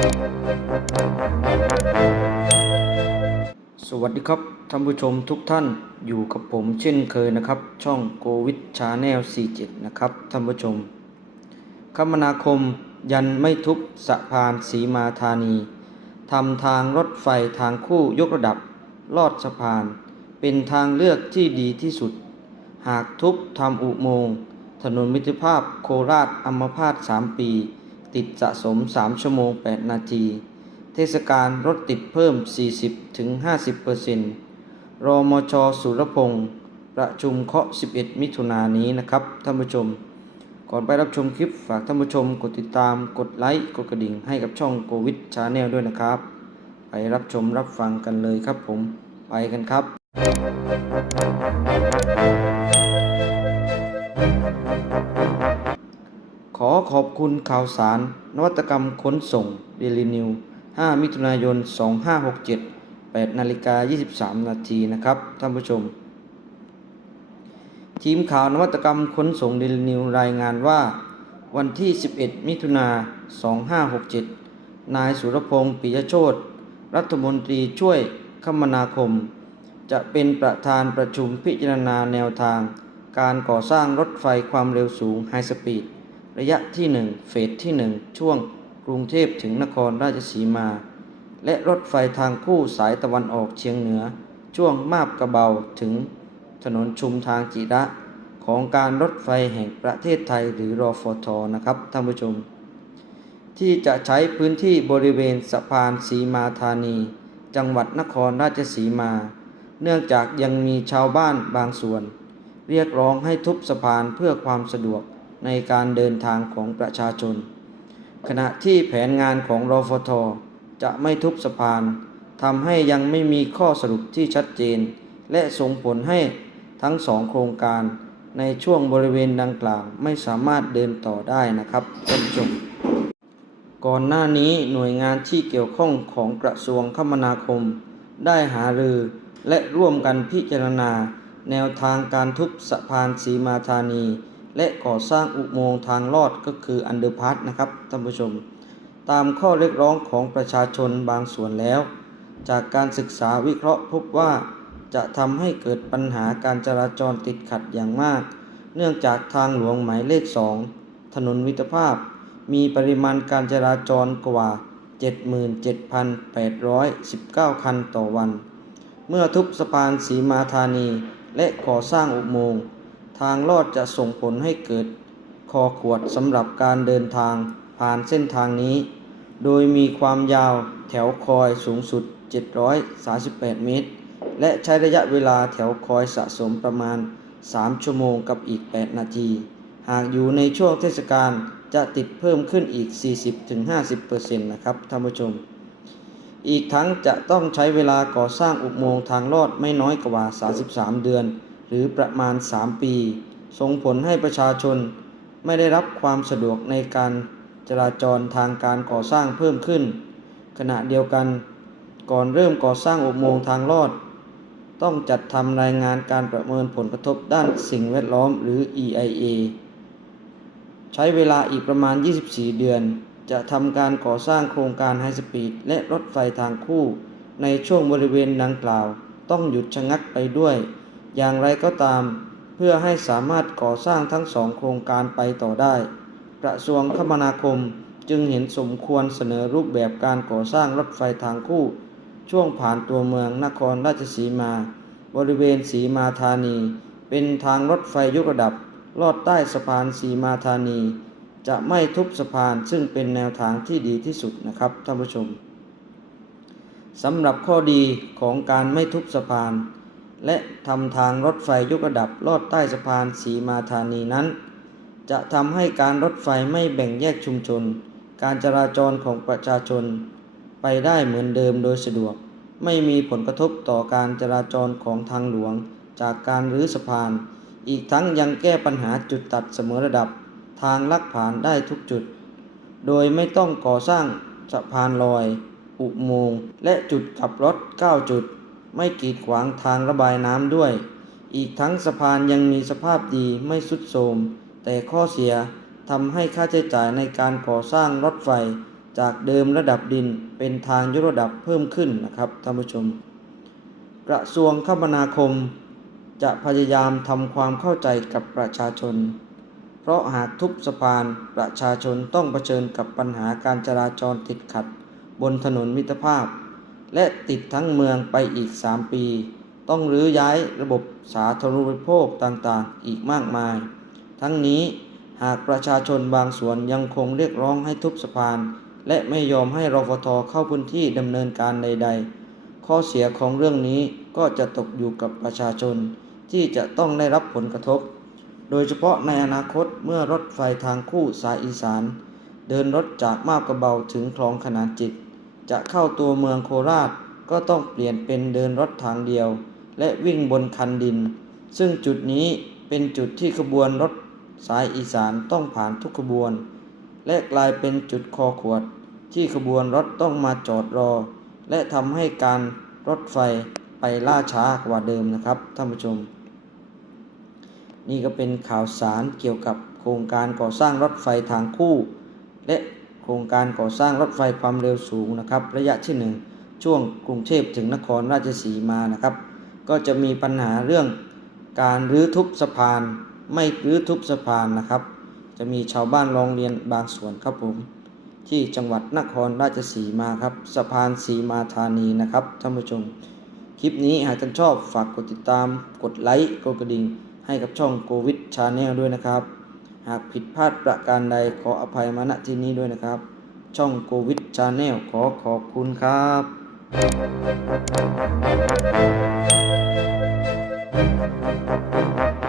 สวัสดีครับท่านผู้ชมทุกท่านอยู่กับผมเช่นเคยนะครับ ช่องโกวิดชาแนล47 นะครับท่านผู้ชม คมนาคมยันไม่ทุบสะพานสีมาธานีทำทางรถไฟทางคู่ยกระดับ ลอดสะพาน เป็นทางเลือกที่ดีที่สุด หากทุบทำอุโมงค์ถนนมิตรภาพโคราชอัมพาต3ปี ติดสะสม 3 ชั่วโมง 8 นาที เทศกาลรถติดเพิ่ม 40-50%รอมชสุรพงศ์ประชุมเคาะ 11 มิถุนายนนี้นะครับท่านผู้ชม ก่อนไปรับชมคลิปฝากท่านผู้ชมกดติดตามกดไลค์กดกระดิ่งให้กับช่องโควิดชาแนลด้วยนะครับ ไปรับชมรับฟังกันเลยครับผมไปกันครับ คุณข่าวสาร นวัตกรรมขนส่งเดลินิว 5 มิถุนายน 2567 8นาฬิกา 23 นาทีนะครับ ท่านผู้ชม ทีมข่าวนวัตกรรมขนส่งเดลินิวรายงานว่า วันที่ 11 มิถุนา 2567 นายสุรพงศ์ปิยโชตรัฐมนตรีช่วยคมนาคม จะเป็นประธานประชุมพิจารณาแนวทาง การก่อสร้างรถไฟความเร็วสูงไฮสปีด ระยะที่ 1 เฟสที่ 1 ช่วงกรุงเทพถึงนครราชสีมา และรถไฟทางคู่สายตะวันออกเฉียงเหนือ ช่วงมาบกระเบาถึงถนนชุมทางจิระ ของการรถไฟแห่งประเทศไทยหรือรอฟทนะครับท่านผู้ชม ที่จะใช้พื้นที่บริเวณสะพานสีมาธานี จังหวัดนครราชสีมา เนื่องจากยังมีชาวบ้านบางส่วน เรียกร้องให้ทุบสะพานเพื่อความสะดวก ในการเดินทางของประชาชน ขณะที่แผนงานของรอฟทจะไม่ทุบสะพานทำให้ยังไม่มีข้อสรุปที่ชัดเจน และส่งผลให้ทั้งสองโครงการในช่วงบริเวณดังกล่าวไม่สามารถเดินต่อได้นะครับท่านผู้ชม ก่อนหน้านี้หน่วยงานที่เกี่ยวข้องของกระทรวงคมนาคม ได้หารือและร่วมกันพิจารณา แนวทางการทุบสะพานสีมาธานี และก่อสร้างอุโมงค์ทางลอดก็คืออันเดอร์พาสนะครับท่านผู้ชม ตามข้อเรียกร้องของประชาชนบางส่วนแล้ว จากการศึกษาวิเคราะห์พบว่าจะทำให้เกิดปัญหาการจราจรติดขัดอย่างมาก เนื่องจากทางหลวงหมายเลข 2 ถนนมิตรภาพ มีปริมาณการจราจรกว่า 77,819 คันต่อวัน เมื่อทุบสะพานสีมาธานีและก่อสร้างอุโมงค์ ทางลอดจะส่งผลให้เกิดคอขวดสำหรับการเดินทางผ่านเส้นทางนี้ โดยมีความยาวแถวคอยสูงสุด 738 เมตร และใช้ระยะเวลาแถวคอยสะสมประมาณ 3 ชั่วโมงกับอีก 8 นาที หากอยู่ในช่วงเทศกาลจะติดเพิ่มขึ้นอีก 40-50%นะครับท่านผู้ชม อีกทั้งจะต้องใช้เวลาก่อสร้างอุโมงค์ทางลอดไม่น้อยกว่า 33 เดือน หรือประมาณ 3 ปี ส่งผลให้ประชาชนไม่ได้รับความสะดวกในการจราจรทางการก่อสร้างเพิ่มขึ้น ขณะเดียวกัน ก่อนเริ่มก่อสร้างอุโมงค์ทางลอด ต้องจัดทำรายงานการประเมินผลกระทบด้านสิ่งแวดล้อมหรือ EIA ใช้เวลาอีกประมาณ 24 เดือน จะทำการก่อสร้างโครงการไฮสปีดและรถไฟทางคู่ ในช่วงบริเวณดังกล่าว ต้องหยุดชะงักไปด้วย อย่างไรก็ตามเพื่อให้สามารถก่อสร้างทั้งสองโครงการไปต่อได้ กระทรวงคมนาคมจึงเห็นสมควรเสนอรูปแบบการก่อสร้างรถไฟทางคู่ ช่วงผ่านตัวเมืองนครราชสีมา บริเวณสีมาธานี เป็นทางรถไฟยกระดับ ลอดใต้สะพานสีมาธานี จะไม่ทุบสะพานซึ่งเป็นแนวทางที่ดีที่สุดนะครับท่านผู้ชมสำหรับข้อดีของการไม่ทุบสะพาน และทำทางรถไฟยกระดับลอดใต้สะพานสีมาธานีนั้น จะทำให้การรถไฟไม่แบ่งแยกชุมชน การจราจรของประชาชน ไปได้เหมือนเดิมโดยสะดวก ไม่มีผลกระทบต่อการจราจรของทางหลวง จากการรื้อสะพาน อีกทั้งยังแก้ปัญหาจุดตัดเสมอระดับ ทางลักผ่านได้ทุกจุด โดยไม่ต้องก่อสร้างสะพานลอย อุโมงค์และจุดกลับรถ 9 จุด ไม่กีดขวางทางระบายน้ำด้วย อีกทั้งสะพานยังมีสภาพดีไม่สุดโทรม แต่ข้อเสียทำให้ค่าใช้จ่ายในการก่อสร้างรถไฟ จากเดิมระดับดินเป็นทางยกระดับเพิ่มขึ้นนะครับท่านผู้ชม กระทรวงคมนาคม จะพยายามทำความเข้าใจกับประชาชน เพราะหากทุบสะพานประชาชนต้องเผชิญกับปัญหาการจราจรติดขัด บนถนนมิตรภาพ และติดทั้งเมืองไปอีก 3 ปี ต้องรื้อย้ายระบบสาธารณูปโภคต่างๆ อีกมากมาย ทั้งนี้หากประชาชนบางส่วนยังคงเรียกร้องให้ทุบสะพาน และไม่ยอมให้รฟทเข้าพื้นที่ดำเนินการใด ๆ ข้อเสียของเรื่องนี้ก็จะตกอยู่กับประชาชนที่จะต้องได้รับผลกระทบ โดยเฉพาะในอนาคตเมื่อรถไฟทางคู่สายอีสาน เดินรถจากมาบกระเบาถึงคลองขนานจิต จะเข้าตัวเมืองโคราชก็ต้องเปลี่ยนเป็นเดินรถทางเดียว และวิ่งบนคันดิน ซึ่งจุดนี้เป็นจุดที่ขบวนรถสายอีสานต้องผ่านทุกขบวน และกลายเป็นจุดคอขวด ที่ขบวนรถต้องมาจอดรอ และทำให้การรถไฟไปล่าช้ากว่าเดิมนะครับท่านผู้ชม นี่ก็เป็นข่าวสารเกี่ยวกับโครงการก่อสร้างรถไฟทางคู่ และ โครงการก่อสร้างรถไฟความเร็วสูงนะครับ ระยะที่ 1 ช่วงกรุงเทพถึงนครราชสีมานะครับ ก็จะมีปัญหาเรื่องการรื้อทุบสะพาน ไม่รื้อทุบสะพานนะครับ จะมีชาวบ้านร้องเรียนบางส่วนครับผมที่จังหวัดนครราชสีมาครับสะพานสีมาธานีนะครับท่านผู้ชม คลิปนี้หากท่านชอบฝากกดติดตามกดไลค์กดกระดิ่งให้กับช่องโควิดชาแนลด้วยนะครับากผิดพลาดประการใดขออภัยมาณที่นี้ด้วยนะครับ ช่องโควิดชาแนลขอขอบคุณครับ